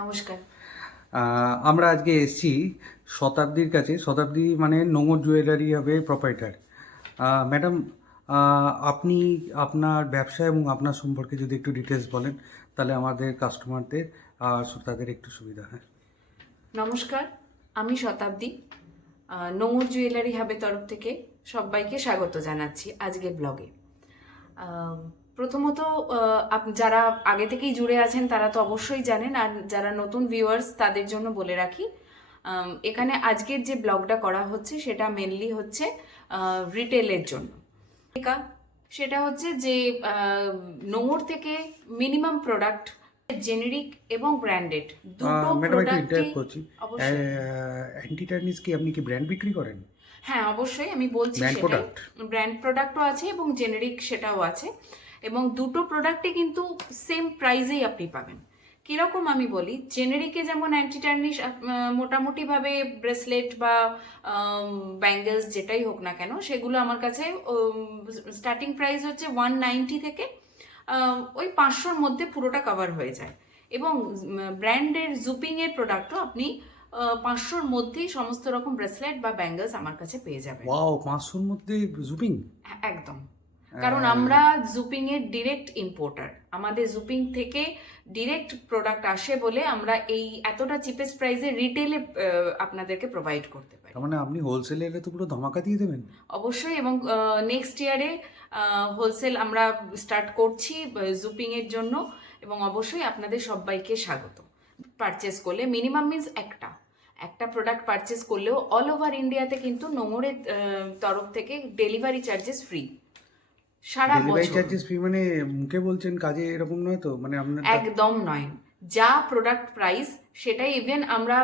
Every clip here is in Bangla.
নমস্কার। আমরা আজকে এসেছি শতাব্দীর কাছে। শতাব্দী মানে নোংর জুয়েলারি হবে প্রোপাইটার। ম্যাডাম, আপনি আপনার ব্যবসা এবং আপনার সম্পর্কে যদি একটু ডিটেলস বলেন, তাহলে আমাদের কাস্টমারদের আর শ্রোতাদের একটু সুবিধা হয়। নমস্কার, আমি শতাব্দী। নোঙর জুয়েলারি হাবের তরফ থেকে সবাইকে স্বাগত জানাচ্ছি আজকের ব্লগে। আহ, প্রথমত যারা আগে থেকেই জুড়ে আছেন তারা তো অবশ্যই জানেন, আর যারা নতুন ভিউয়ার্স তাদের জন্য বলে রাখি, এখানে আজকের যে ব্লগটা করা হচ্ছে সেটা মেনলি হচ্ছে রিটেলের জন্য। সেটা হচ্ছে যে নোঙর থেকে মিনিমাম প্রোডাক্ট জেনেরিক এবং ব্র্যান্ডেড দুটো ম্যাডাম, একটু প্রোডাক্টই। ইন্টারাপ্ট করছি। অবশ্যই। অ্যান্টি টার্নিস কি আপনি কি ব্র্যান্ড বিক্রি করেন? হ্যাঁ, অবশ্যই আমি বলছি ব্র্যান্ড সেটাই। প্রোডাক্ট? ব্র্যান্ড প্রোডাক্টও আছে এবং জেনেরিক সেটাও আছে, এবং দুটো প্রোডাক্টে কিন্তু সেম প্রাইজেই আপনি পাবেন। কিরকম আমি বলি, জেনেরিকে যেমন অ্যান্টি টার্নিশ মোটামুটিভাবে ব্রেসলেট বা ব্যাঙ্গেলস যেটাই হোক না কেন, সেগুলো আমার কাছে স্টার্টিং প্রাইস হচ্ছে 190 থেকে ওই 500-র মধ্যে পুরোটা কভার হয়ে যায়। এবং ব্র্যান্ডের জুপিংয়ের প্রোডাক্টও আপনি 500-র মধ্যেই সমস্ত রকম ব্রেসলেট বা ব্যাঙ্গলস আমার কাছে পেয়ে যাবেন। ওয়াও, 500-র মধ্যে জুপিং! হ্যাঁ, একদম। কারণ আমরা জুপিং এর ডিরেক্ট ইম্পোর্টার, আমাদের জুপিং থেকে ডিরেক্ট প্রোডাক্ট আসে বলে আমরা এই এতটা চিপেস্ট প্রাইসে রিটেলে আপনাদেরকে প্রোভাইড করতে পারি। তার মানে আপনি হোলসেলে এলে তো পুরো ধামাকা দিয়ে দেবেন। অবশ্যই। এবং নেক্সট ইয়ারে হোলসেল আমরা স্টার্ট করছি জুপিং এর জন্য, এবং অবশ্যই আপনাদের সবাইকে স্বাগত। পারচেস করলে মিনিমাম মিন্স একটা একটা প্রোডাক্ট পারচেস করলেও অল ওভার ইন্ডিয়াতে কিন্তু নোংরের তরফ থেকে ডেলিভারি চার্জেস ফ্রি সারা ডেলিভারি বছর। চার্জেস ফ্রি মানে মুখে বলছেন, কাজে এরকম নয় তো? মানে আপনার একদম নয়। যা প্রোডাক্ট প্রাইস সেটাই, ইভেন আমরা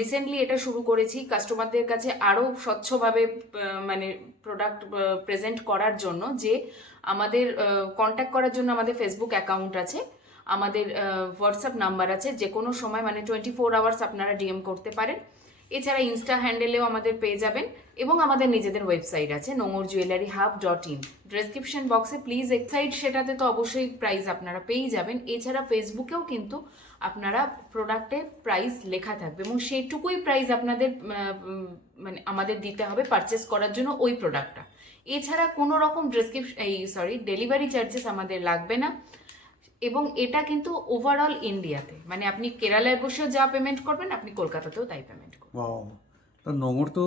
রিসেন্টলি এটা শুরু করেছি কাস্টমারদের কাছে আরও স্বচ্ছভাবে মানে প্রোডাক্ট প্রেজেন্ট করার জন্য, যে আমাদের কন্ট্যাক্ট করার জন্য আমাদের ফেসবুক অ্যাকাউন্ট আছে, আমাদের হোয়াটসঅ্যাপ নাম্বার আছে, যে কোনো সময় মানে 24 আওয়ার্স আপনারা ডিএম করতে পারেন। এছাড়া ইনস্টা হ্যান্ডেলেও আমাদের পেয়ে যাবেন, এবং আমাদের নিজেদের ওয়েবসাইট আছে nongorjewelleryhub.in। ডেসক্রিপশন বক্সে প্লিজ ওয়েবসাইট, সেটাতে তো অবশ্যই প্রাইস আপনারা পেয়েই যাবেন। এছাড়া ফেসবুকেও কিন্তু আপনারা প্রোডাক্টে প্রাইস লেখা থাকবে, এবং সেইটুকুই প্রাইস আপনাদের মানে আমাদের দিতে হবে পারচেস করার জন্য ওই প্রোডাক্টটা। এছাড়া কোনো রকম ডেলিভারি চার্জেস আমাদের লাগবে না। এবং এটা কিন্তু ওভারঅল ইন্ডিয়াতে, মানে আপনি কেরালায় বসেও যা পেমেন্ট করবেন আপনি কলকাতাতেও তাই পেমেন্ট করবেন। ওয়াও! তো নোঙর তো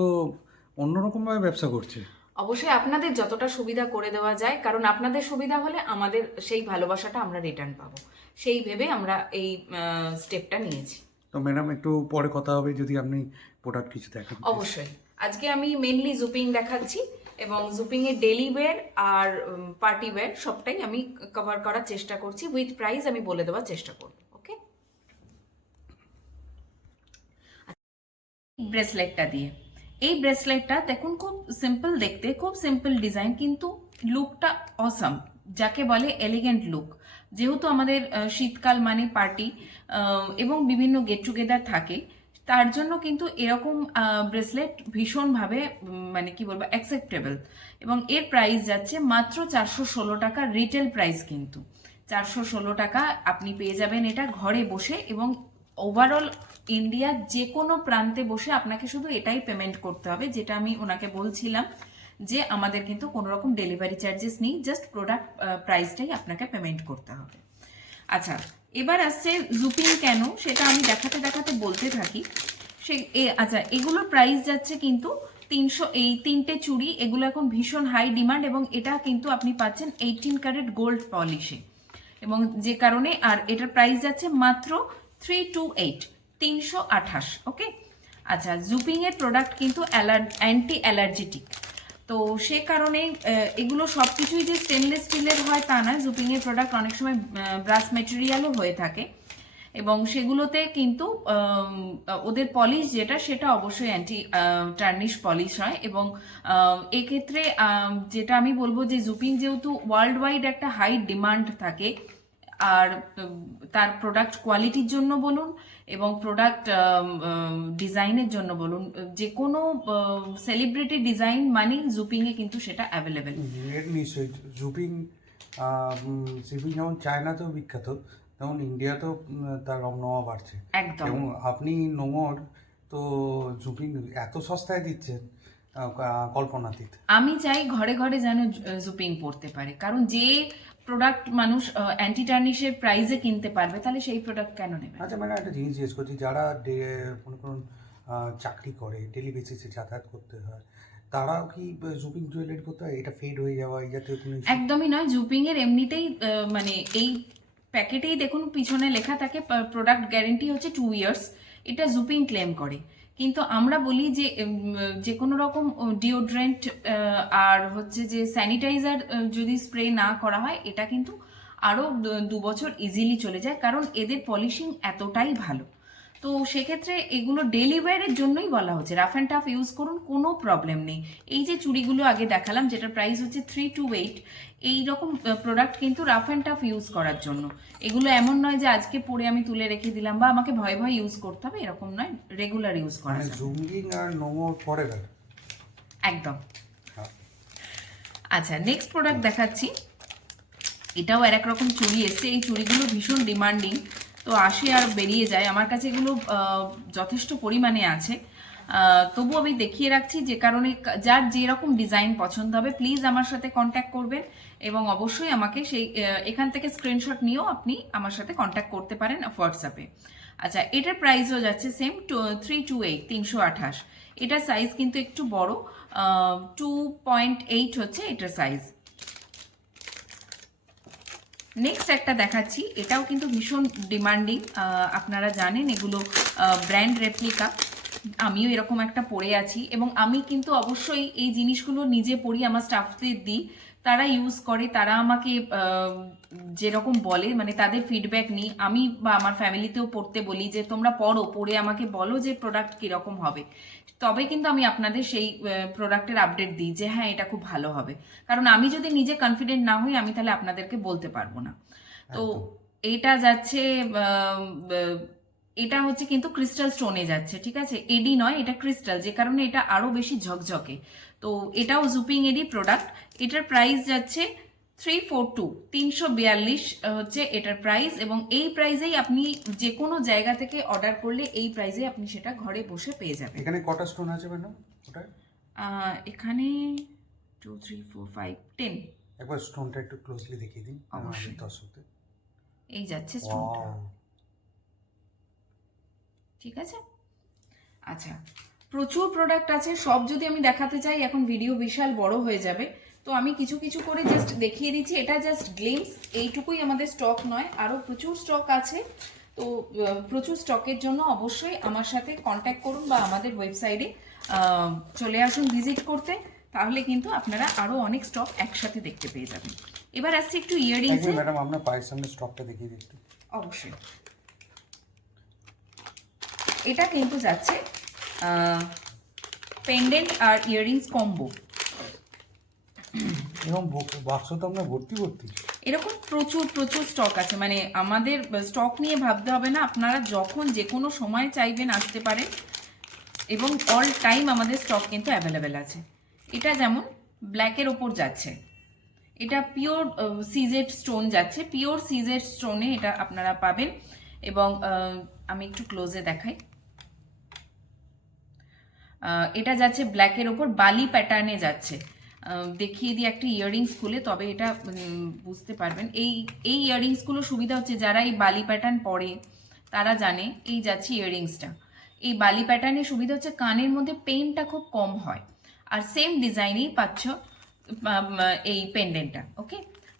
অন্যরকমভাবে ব্যবসা করছে। অবশ্যই আপনাদের যতটা সুবিধা করে দেওয়া যায়, কারণ আপনাদের সুবিধা হলে আমাদের সেই ভালোবাসাটা আমরা রিটার্ন পাবো, সেই ভেবে আমরা এই স্টেপটা নিয়েছি। তো ম্যাডাম, একটু পরে কথা হবে যদি আপনি প্রোডাক্ট কিছু দেখান। অবশ্যই। আজকে আমি মেনলি জুপিং দেখাচ্ছি, এবং জুপিং এর ডেলি ওয়্যার আর পার্টি ওয়্যার সবটাই আমি কভার করার চেষ্টা করছি, উইথ প্রাইস আমি বলে দেওয়ার চেষ্টা করব। ওকে, ব্রেসলেটটা দিয়ে, এই ব্রেসলেটটা দেখুন, খুব সিম্পল দেখতে, খুব সিম্পল ডিজাইন, কিন্তু লুকটা অসাম, যাকে বলে এলিগেন্ট লুক। যেহেতু আমাদের শীতকাল মানে পার্টি এবং বিভিন্ন গেট টুগেদার থাকে, তার জন্য কিন্তু এরকম ব্রেসলেট ভীষণভাবে মানে কি বলবো অ্যাকসেপ্টেবল। এবং এর প্রাইস যাচ্ছে মাত্র 416 টাকা, রিটেল প্রাইস কিন্তু 416 টাকা আপনি পেয়ে যাবেন এটা ঘরে বসে। এবং ওভারঅল ইন্ডিয়ার যে কোনো প্রান্তে বসে আপনাকে শুধু এটাই পেমেন্ট করতে হবে, যেটা আমি ওনাকে বলছিলাম যে আমাদের কিন্তু কোনো রকম ডেলিভারি চার্জেস নেই, জাস্ট প্রোডাক্ট প্রাইসটাই আপনাকে পেমেন্ট করতে হবে। আচ্ছা, এবার আসছে জুপিং কেন, সেটা আমি দেখাতে দেখাতে বলতে থাকি। আচ্ছা, এগুলোর প্রাইস যাচ্ছে কিন্তু 300। এই তিনটে চুড়ি এগুলো এখন ভীষণ হাই ডিমান্ড, এবং এটা কিন্তু আপনি পাচ্ছেন 18 ক্যারেট গোল্ড পলিশে, এবং যে কারণে আর এটার প্রাইস যাচ্ছে মাত্র 328, 328। ওকে। আচ্ছা, জুপিং এর প্রোডাক্ট কিন্তু অ্যান্টি অ্যালার্জেটিক, তো সে কারণে এগুলো সব কিছুই যে স্টেনলেস স্টিলের হয় তা না, জুপিং এর প্রোডাক্ট অনেক সময় ব্রাস মেটেরিয়ালও হয়ে থাকে, এবং সেগুলোতে কিন্তু ওদের পলিশ যেটা সেটা অবশ্যই অ্যান্টি টার্নিশ পলিশ হয়। এবং এক্ষেত্রে যেটা আমি বলবো যে জুপিং যেহেতু ওয়ার্ল্ড ওয়াইড একটা হাই ডিমান্ড থাকে, আর তার প্রোডাক্ট কোয়ালিটির জন্য বলুন এবং প্রোডাক্ট ডিজাইনের জন্য বলুন, যে কোনো সেলিব্রিটি ডিজাইন মানে জুপিংয়ে কিন্তু সেটা অ্যাভেলেবেল। নিশ্চয়ই জুপিং, জুপিং যেমন চায়নাতেও বিখ্যাত, যেমন ইন্ডিয়াতেও তার রমরমা বাড়ছে, একদম। এবং আপনি নোংর তো জুপিং এত সস্তায় দিচ্ছেন, কল্পনাতীত। আমি চাই ঘরে ঘরে যেন জুপিং পড়তে পারে, কারণ যে প্রোডাক্ট মানুষ অ্যান্টি টার্নিশের প্রাইসে কিনতে পারবে, তাহলে সেই প্রোডাক্ট কেন নেবে? আচ্ছা ম্যাডাম, একটা জিনিস জিজ্ঞেস করছি, যারা মনে করুন চাকরি করে, ডেলি বেসিসে যাতায়াত করতে হয়, তারাও কি জুপিং জুয়েলারি করতে হয়? এটা ফেড হয়ে যাওয়া এই জাতীয় কোনো issue? একদমই নয়। জুপিং এর এমনিতেই মানে এই প্যাকেটেই দেখুন পিছনে লেখা থাকে প্রোডাক্ট গ্যারেন্টি হচ্ছে 2 ইয়ার্স, এটা জুপিং ক্লেম করে। কিন্তু আমরা বলি যে যে কোনো রকম ডিওড্রেন্ট আর হচ্ছে যে স্যানিটাইজার যদি স্প্রে না করা হয়, এটা কিন্তু আরও 2 বছর ইজিলি চলে যায়, কারণ এদের পলিশিং এতটাই ভালো। তো সেক্ষেত্রে এগুলো ডেলি ওয়্যারের জন্যই বলা হচ্ছে, রাফ অ্যান্ড টাফ ইউজ করুন, কোনো প্রবলেম নেই। এই যে চুড়িগুলো আগে দেখালাম, যেটার প্রাইস হচ্ছে 328, এই রকম প্রোডাক্ট কিন্তু রাফ অ্যান্ড টাফ ইউজ করার জন্য। এগুলো এমন নয় যে আজকে পরে আমি তুলে রেখে দিলাম বা আমাকে ভয় ভয় ইউজ করতে হবে, এরকম নয়, রেগুলার ইউজ করা মানে যায়। জুমিং আর নোংর ফরেভার। একদম। আচ্ছা, নেক্সট প্রোডাক্ট দেখাচ্ছি। এটাও আর এক রকম চুড়ি এসছে। এই চুড়িগুলো ভীষণ ডিমান্ডিং, তো আসে আর বেরিয়ে যায়। আমার কাছে এগুলো যথেষ্ট পরিমাণে আছে, তবু আমি দেখিয়ে রাখছি, যে কারণে যার যেরকম ডিজাইন পছন্দ হবে প্লিজ আমার সাথে কন্ট্যাক্ট করবেন, এবং অবশ্যই আমাকে সেই এখান থেকে স্ক্রিনশট নিয়েও আপনি আমার সাথে কন্ট্যাক্ট করতে পারেন হোয়াটসঅ্যাপে। আচ্ছা, এটার প্রাইসও যাচ্ছে সেম 328, 328। এটার সাইজ কিন্তু একটু বড়, 2.8 হচ্ছে এটার সাইজ। নেক্সট একটা দেখাচ্ছি, এটাও কিন্তু ভীষণ ডিমান্ডিং। আপনারা জানেন এগুলো ব্র্যান্ড রেপ্লিকা। আমিও এরকম একটা পরে আছি, এবং আমি কিন্তু অবশ্যই এই জিনিসগুলো নিজে পরি, আমার স্টাফদের দিই, তারা ইউজ করে, তারা আমাকে যেরকম বলে, মানে তাদের ফিডব্যাক নিই আমি, বা আমার ফ্যামিলিতেও পড়তে বলি যে তোমরা পরে আমাকে বলো যে প্রোডাক্ট কীরকম হবে, তবে কিন্তু আমি আপনাদের সেই প্রোডাক্টের আপডেট দিই যে হ্যাঁ এটা খুব ভালো হবে। কারণ আমি যদি নিজে কনফিডেন্ট না হই, আমি তাহলে আপনাদেরকে বলতে পারবো না। তো এইটা যাচ্ছে, এটা হচ্ছে কিন্তু ক্রিস্টাল স্টোনে যাচ্ছে, ঠিক আছে, এডি নয়, এটা ক্রিস্টাল, যে কারণে এটা আরো বেশি ঝকঝকে। তো এটাও জুপিং এডি প্রোডাক্ট। এটার প্রাইস যাচ্ছে 342, 342 হচ্ছে এটার প্রাইস, এবং এই প্রাইসেই আপনি যে কোনো জায়গা থেকে অর্ডার করলে এই প্রাইসে আপনি সেটা ঘরে বসে পেয়ে যাবেন। এখানে কটা স্টোন আছে ম্যাডাম ওটায়? এখানে 2 3 4 5 10। একবার স্টোনটা একটু ক্লোজলি দেখিয়ে দিন অবশ্যই। দর্শকদের। এই যাচ্ছে স্টোনটা, ঠিক আছে। আচ্ছা, প্রচুর প্রোডাক্ট আছে, সব যদি আমি দেখাতে চাই এখন ভিডিও বিশাল বড় হয়ে যাবে, তো আমি কিছু কিছু করে জাস্ট দেখিয়ে দিচ্ছি। এটা জাস্ট গ্লিমস, এইটুকুই আমাদের স্টক নয়, আরও প্রচুর স্টক আছে। তো প্রচুর স্টকের জন্য অবশ্যই আমার সাথে কন্ট্যাক্ট করুন, বা আমাদের ওয়েবসাইটে চলে আসুন ভিজিট করতে, তাহলে কিন্তু আপনারা আরও অনেক স্টক একসাথে দেখতে পেয়ে যাবেন। এবার আসছি একটু ইয়াররিংসে। ম্যাডাম আপনার পায়ের সামনে স্টকটা দেখিয়ে দিন একটু। অবশ্যই। এটা কিন্তু যাচ্ছে পেন্ডেন্ট আর ইয়াররিংস কম্বো। এবং বাক্স তো আমরা ভর্তি ভর্তি। এরকম প্রচুর প্রচুর স্টক আছে, মানে আমাদের স্টক নিয়ে ভাবতে হবে না, আপনারা যখন যে কোনো সময় চাইবেন আসতে পারেন, এবং অল টাইম আমাদের স্টক কিন্তু অ্যাভেলেবেল আছে। এটা যেমন ব্ল্যাকের ওপর যাচ্ছে, এটা পিওর সিজেড স্টোন যাচ্ছে, পিওর সিজেড স্টোনে এটা আপনারা পাবেন। এবং আমি একটু ক্লোজে দেখাই, এটা যাচ্ছে ব্ল্যাকের ওপর বালি প্যাটার্নে যাচ্ছে। দেখিয়ে দিই একটা ইয়াররিংস খুলে, তবে এটা বুঝতে পারবেন। এই ইয়াররিংসগুলো সুবিধা হচ্ছে যারা এই বালি প্যাটার্ন পরে তারা জানে। এই যাচ্ছে ইয়াররিংসটা, এই বালি প্যাটার্নের সুবিধা হচ্ছে কানের মধ্যে পেইনটা খুব কম হয়, আর সেম ডিজাইনেই পাচ্ছ এই পেন্ডেন্টটা। ওকে,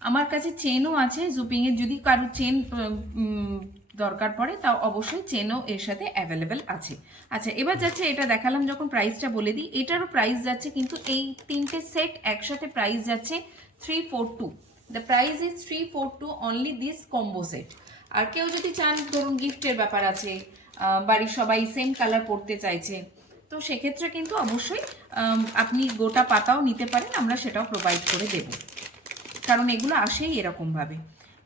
আমার কাছে চেনও আছে জুপিংয়ের, যদি কারোর চেন দরকার পড়ে তাও অবশ্যই চেনও এর সাথে অ্যাভেলেবেল আছে। আচ্ছা, এবার যাচ্ছে, এটা দেখালাম যখন প্রাইসটা বলে দিই, এটারও প্রাইস যাচ্ছে কিন্তু এই তিনটে সেট একসাথে প্রাইস যাচ্ছে 342। The price is 342 only this combo set. আর কেউ যদি চান, ধরুন গিফটের ব্যাপার আছে, বাড়ির সবাই সেম কালার পরতে চাইছে, তো সেক্ষেত্রে কিন্তু অবশ্যই আপনি গোটা পাতাও নিতে পারেন, আমরা সেটাও প্রোভাইড করে দেব, কারণ এগুলো আসেই এরকমভাবে।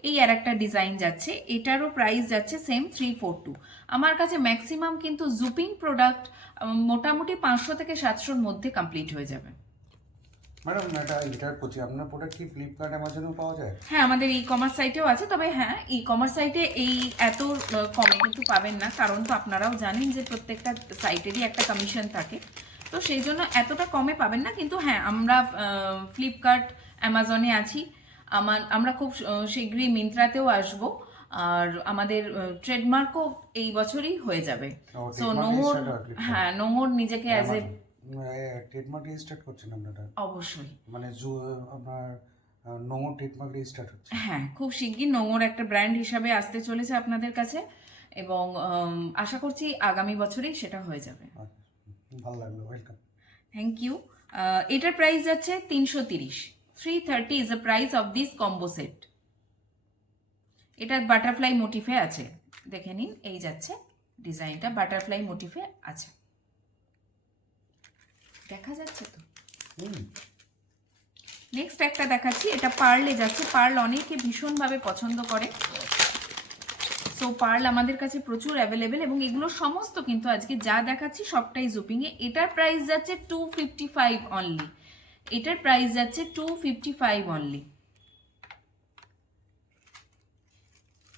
এই আর একটা ডিজাইন যাচ্ছে, এটারও প্রাইস যাচ্ছে সেম 342। আমার কাছে ম্যাক্সিমাম কিন্তু জুপিং প্রোডাক্ট মোটামুটি 500 থেকে 700-র মধ্যে কমপ্লিট হয়ে যাবে। ম্যাডাম এটা এটার প্রতি আপনার প্রোডাক্ট কি ফ্লিপকার্ট অ্যামাজনেও পাওয়া যায়? হ্যাঁ, আমাদের ই কমার্স সাইটেও আছে, তবে হ্যাঁ ই কমার্স সাইটে এই এত কমে কিন্তু পাবেন না, কারণ তো আপনারাও জানেন যে প্রত্যেকটা সাইটেরই একটা কমিশন থাকে, তো সেই জন্য এতটা কমে পাবেন না। কিন্তু হ্যাঁ, আমরা ফ্লিপকার্ট অ্যামাজনে আছি, আমরা খুব শীঘ্রই মিন্ত্রাতেও আসব, আর আমাদের ট্রেডমার্কও এই বছরই হয়ে যাবে। সো নোংর, হ্যাঁ নোংর নিজেকে অ্যাজ এ ট্রেডমার্ক রেজিস্টার করছেন আপনারা? অবশ্যই, মানে আপনার নোংর ট্রেডমার্ক রেজিস্টার হচ্ছে? হ্যাঁ, খুব শিগগির নোংর একটা ব্র্যান্ড হিসাবে আসতে চলেছে আপনাদের কাছে, এবং আশা করছি আগামী বছরেই সেটা হয়ে যাবে। ভালো লাগলো, ওয়েলকাম। Thank you. এটার প্রাইস যাচ্ছে 330, 330 is the price of this combo set. এটা বাটারফ্লাই মোটিফে আছে, দেখে নিন, এই যাচ্ছে ডিজাইনটা বাটারফ্লাই মোটিফে আছে, দেখা যাচ্ছে তো। নেক্সট একটা দেখাচ্ছি, এটা পার্লে যাচ্ছে। পার্ল অনেকে ভীষণভাবে পছন্দ করে, সো পার্ল আমাদের কাছে প্রচুর অ্যাভেলেবেল, এবং এগুলো সমস্ত কিন্তু আজকে যা দেখাচ্ছি সবটাই জুপিংয়ে। এটার প্রাইস যাচ্ছে 255 অনলি, এটার প্রাইস যাচ্ছে 255 অনলি।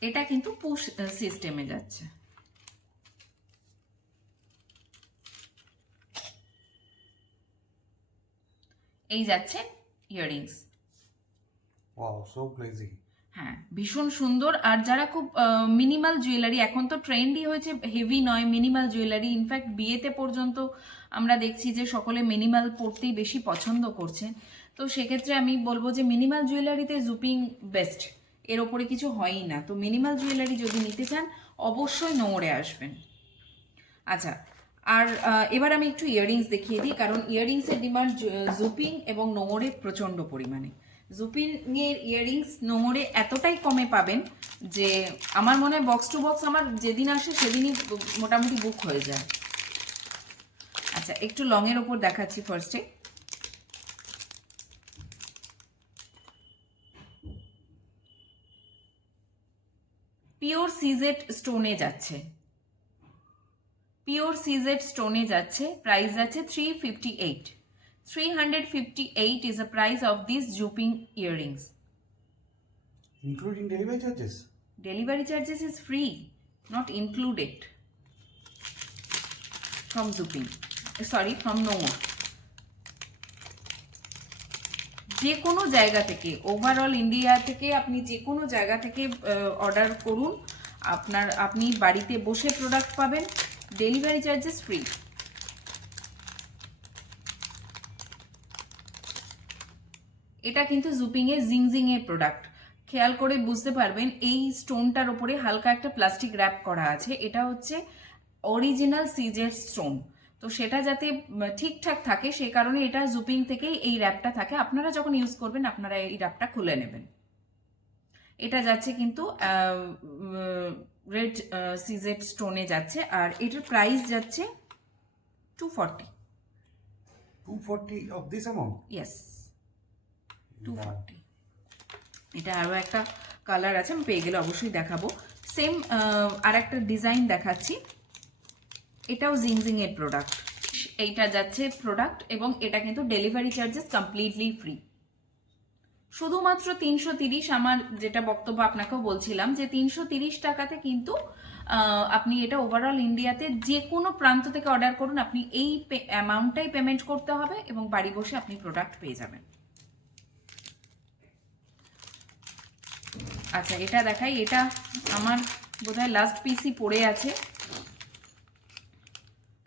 এটা কিন্তু পুশ সিস্টেমে যাচ্ছে। এই যাচ্ছে ইয়াররিংস। Wow, so glazy. হ্যাঁ, ভীষণ সুন্দর। আর যারা খুব মিনিমাল জুয়েলারি, এখন তো ট্রেন্ডই হয়েছে হেভি নয়, মিনিমাল জুয়েলারি, ইনফ্যাক্ট বিয়েতে পর্যন্ত আমরা দেখছি যে সকলে মিনিমাল পরতেই বেশি পছন্দ করছেন, তো সেক্ষেত্রে আমি বলবো যে মিনিমাল জুয়েলারিতে জুপিং বেস্ট, এর ওপরে কিছু হয়ই না। তো মিনিমাল জুয়েলারি যদি নিতে চান অবশ্যই নোংরে আসবেন। আচ্ছা, আর এবার আমি একটু ইয়াররিংস দেখিয়ে দিই, কারণ ইয়াররিংসের ডিমান্ড জুপিং এবং নোংরে প্রচণ্ড পরিমাণে। জুপিংয়ের ইয়াররিংস নোংরে এতটাই কমে পাবেন যে আমার মনে হয় বক্স টু বক্স আমার যেদিন আসে সেদিনই মোটামুটি বুক হয়ে যায়। আচ্ছা, একটু লংয়ের ওপর দেখাচ্ছি ফার্স্টে। পিওর সিজেড স্টোনে যাচ্ছে, পিওর সিজেড স্টোনে যাচ্ছে, প্রাইস যাচ্ছে 358। 358 is the price of these Juping earrings. Including delivery charges? Delivery charges is free, not included from Juping. Sorry, from Nomo. যে কোনো জায়গা থেকে, ওভারঅল ইন্ডিয়া থেকে আপনি যে কোনো জায়গা থেকে অর্ডার করুন, আপনি বাড়িতে বসে প্রোডাক্ট পাবেন, ডেলিভারি চার্জেস ফ্রি। এটা কিন্তু জুপিংয়ের জিংজিংয়ের প্রোডাক্ট, খেয়াল করে বুঝতে পারবেন এই স্টোনটার ওপরে হালকা একটা প্লাস্টিক র্যাপ করা আছে, এটা হচ্ছে অরিজিনাল সিজের স্টোন, তো সেটা যাতে ঠিকঠাক থাকে সেই কারণে এটা জুপিং থেকেই এই র্যাপটা থাকে। আপনারা যখন ইউজ করবেন আপনারা এই র্যাপটা খুলে নেবেন। এটা যাচ্ছে কিন্তু রেড সিজেড স্টোনে যাচ্ছে, আর এটার প্রাইস যাচ্ছে 240। 240 of this amount? ইয়েস, 240। এটা আরও একটা কালার আছে, আমি পেয়ে গেলে অবশ্যই দেখাবো। সেম আর একটা ডিজাইন দেখাচ্ছি, এটাও জিংজিং এর প্রোডাক্ট। এইটা যাচ্ছে প্রোডাক্ট, এবং এটা কিন্তু ডেলিভারি চার্জেস কমপ্লিটলি ফ্রি। শুধুমাত্র 330। আমার যেটা বক্তব্য আপনাকেও বলছিলাম যে 330 টাকাতে কিন্তু আপনি এটা ওভারঅল ইন্ডিয়াতে যে কোনো প্রান্ত থেকে অর্ডার করুন, আপনি এই অ্যামাউন্টটাই পেমেন্ট করতে হবে এবং বাড়ি বসে আপনি প্রোডাক্ট পেয়ে যাবেন। আচ্ছা, এটা দেখাই, এটা আমার বোধহয় লাস্ট পিসই পড়ে আছে,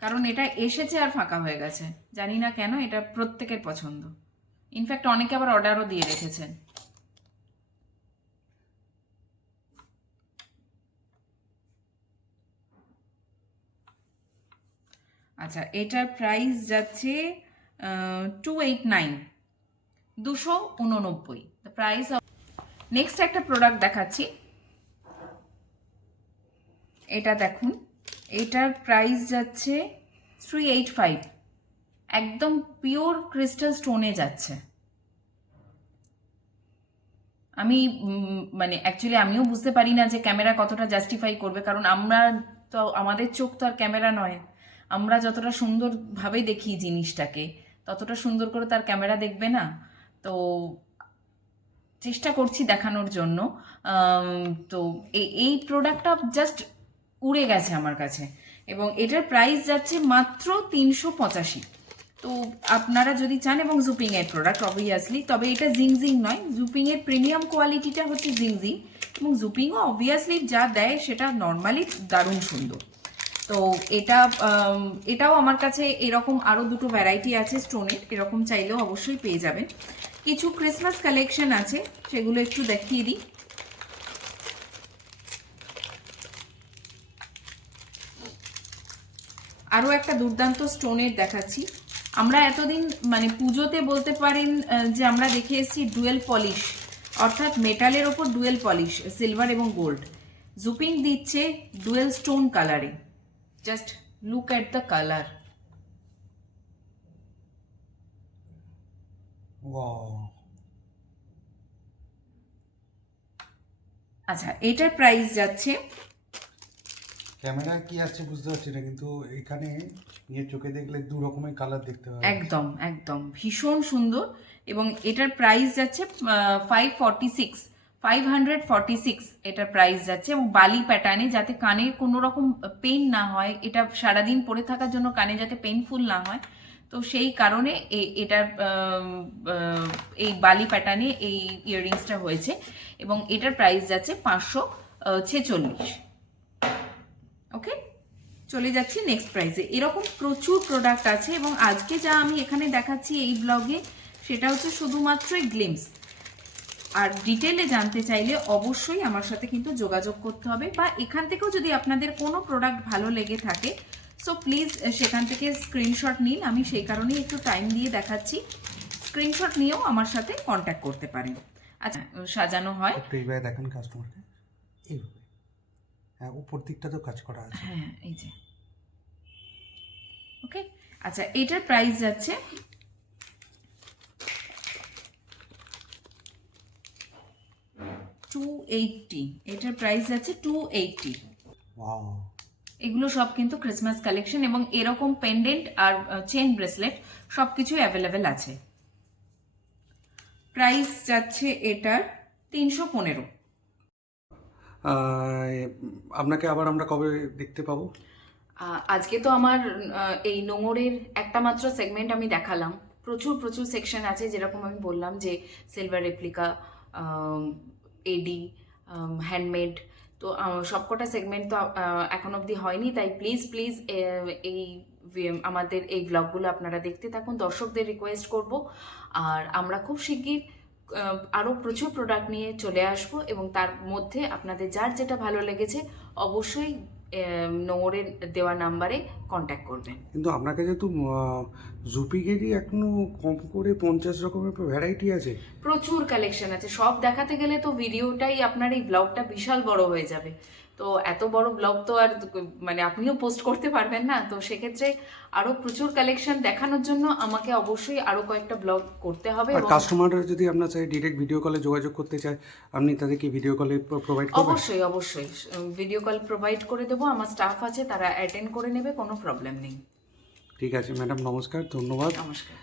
কারণ এটা এসেছে আর ফাঁকা হয়ে গেছে, জানি না কেন, এটা প্রত্যেকের পছন্দ, ইনফ্যাক্ট অনেকে আবার অর্ডারও দিয়ে রেখেছেন। আচ্ছা, এটার প্রাইস যাচ্ছে 289, 289 দ্য প্রাইস অফ। নেক্সট একটা প্রোডাক্ট দেখাচ্ছি, এটা দেখুন, এটার প্রাইস যাচ্ছে 385, একদম পিওর ক্রিস্টাল স্টোনে যাচ্ছে। আমি মানে অ্যাকচুয়ালি আমিও বুঝতে পারি না যে ক্যামেরা কতটা জাস্টিফাই করবে, কারণ আমরা তো, আমাদের চোখ তো আর ক্যামেরা নয়, আমরা যতটা সুন্দরভাবে দেখি জিনিসটাকে, ততটা সুন্দর করে তার ক্যামেরা দেখবে না, তো চেষ্টা করছি দেখানোর জন্য। তো এই প্রোডাক্টটা জাস্ট উড়ে গেছে আমার কাছে, এবং এটার প্রাইস যাচ্ছে মাত্র 385। তো আপনারা যদি চান, এবং জুপিং এর প্রোডাক্ট অবভিয়াসলি, তবে এটা জিংজিং নয়, জুপিং এর প্রিমিয়াম কোয়ালিটিটা হচ্ছে জিংজিং, এবং জুপিংও অবভিয়াসলি যা দেয় সেটা নর্মালি দারুণ সুন্দর। তো এটাও আমার কাছে এরকম আরও দুটো ভ্যারাইটি আছে স্টোনের, এরকম চাইলেও অবশ্যই পেয়ে যাবেন। কিছু ক্রিসমাস কালেকশন আছে, সেগুলো একটু দেখিয়ে দিই। আরও একটা দুর্দান্ত স্টোনের দেখাচ্ছি। আমরা এতদিন মানে পুজোতে বলতে পারেন যে আমরা দেখে এসেছি ডুয়েল পলিশ, অর্থাৎ মেটালের ওপর ডুয়েল পলিশ, সিলভার এবং গোল্ড। জুপিং দিচ্ছে ডুয়েল স্টোন কালারে। Just look at the colour. আচ্ছা, এটার প্রাইস যাচ্ছে, ক্যামেরা কি আসছে বুঝতে পারছি না, কিন্তু এখানে নিয়ে চোখে দেখলে দু রকমের কালার দেখতে পাবে। একদম একদম ভীষণ সুন্দর, এবং এটার প্রাইস যাচ্ছে 546 এটার প্রাইস যাচ্ছে, এবং বালি প্যাটার্নে, যাতে কানের কোনো রকম পেইন না হয়, এটা সারাদিন পরে থাকার জন্য কানে যাতে পেইনফুল না হয়, তো সেই কারণে এটার এই বালি প্যাটার্নে এই ইয়াররিংসটা হয়েছে, এবং এটার প্রাইস যাচ্ছে 546। ওকে, চলে যাচ্ছি নেক্সট প্রাইসে। এরকম প্রচুর প্রোডাক্ট আছে, এবং আজকে যা আমি এখানে দেখাচ্ছি এই ব্লগে, সেটা হচ্ছে শুধুমাত্রই গ্লিমস। আর ডিটেলে জানতে চাইলে অবশ্যই আমার সাথে কিন্তু যোগাযোগ করতে হবে, বা এখান থেকেও যদি আপনাদের কোনো প্রোডাক্ট ভালো লেগে থাকে, সো প্লিজ সেখান থেকে স্ক্রিনশট নিন। আমি সেই কারণেই একটু টাইম দিয়ে দেখাচ্ছি, স্ক্রিনশট নিয়েও আমার সাথে কন্ট্যাক্ট করতে পারেন। আচ্ছা, সাজানো হয়, একটু এইভাবে দেখেন কাস্টমারকে, এইভাবে। হ্যাঁ, উপর দিকটা তো কাজ করা আছে। হ্যাঁ এই যে। ওকে, আচ্ছা, এটার প্রাইস যাচ্ছে 280। এটার প্রাইস যাচ্ছে 280। ওয়াও, এগুলো সব কিন্তু ক্রিসমাস কালেকশন, এবং এরকম পেন্ডেন্ট আর চেন ব্রেসলেট সব কিছুই অ্যাভেলেবেল আছে। প্রাইস যাচ্ছে এটার 315। আপনাকে আবার আমরা কবে দেখতে পাবো? আজকে তো আমার এই নোংরের একটা মাত্র সেগমেন্ট আমি দেখালাম, প্রচুর প্রচুর সেকশন আছে, যেরকম আমি বললাম যে সিলভার রেপ্লিকা, এডি, হ্যান্ডমেড, তো সবকটা সেগমেন্ট তো এখন অবধি হয়নি, তাই প্লিজ প্লিজ এই আমাদের এই ব্লগগুলো আপনারা দেখতে থাকুন, দর্শকদের রিকোয়েস্ট করব। আর আমরা খুব শিগগির আরও প্রচুর প্রোডাক্ট নিয়ে চলে আসব, এবং তার মধ্যে আপনাদের যার যেটা ভালো লেগেছে অবশ্যই নোংরের দেওয়া নাম্বারে কন্ট্যাক্ট করবেন। কিন্তু আপনার কাছে তো জুপিগেরই এখনো কম করে 50 রকমের ভ্যারাইটি আছে। প্রচুর কালেকশন আছে, সব দেখাতে গেলে তো ভিডিওটাই আপনার এই ব্লগটা বিশাল বড় হয়ে যাবে, তো এত বড় ব্লগ তো আর মানে আপনিও পোস্ট করতে পারবেন না, তো সেক্ষেত্রে আরও প্রচুর কালেকশন দেখানোর জন্য আমাকে অবশ্যই আরও কয়েকটা ব্লগ করতে হবে। আর কাস্টমাররা যদি আপনার সাথে ডিরেক্ট ভিডিও কলে যোগাযোগ করতে চায়, আপনি তাদেরকে ভিডিও কলে প্রোভাইড করবেন? অবশ্যই অবশ্যই ভিডিও কল প্রোভাইড করে দেবো, আমার স্টাফ আছে, তারা অ্যাটেন্ড করে নেবে, কোনো প্রবলেম নেই। ঠিক আছে ম্যাডাম, নমস্কার, ধন্যবাদ। নমস্কার।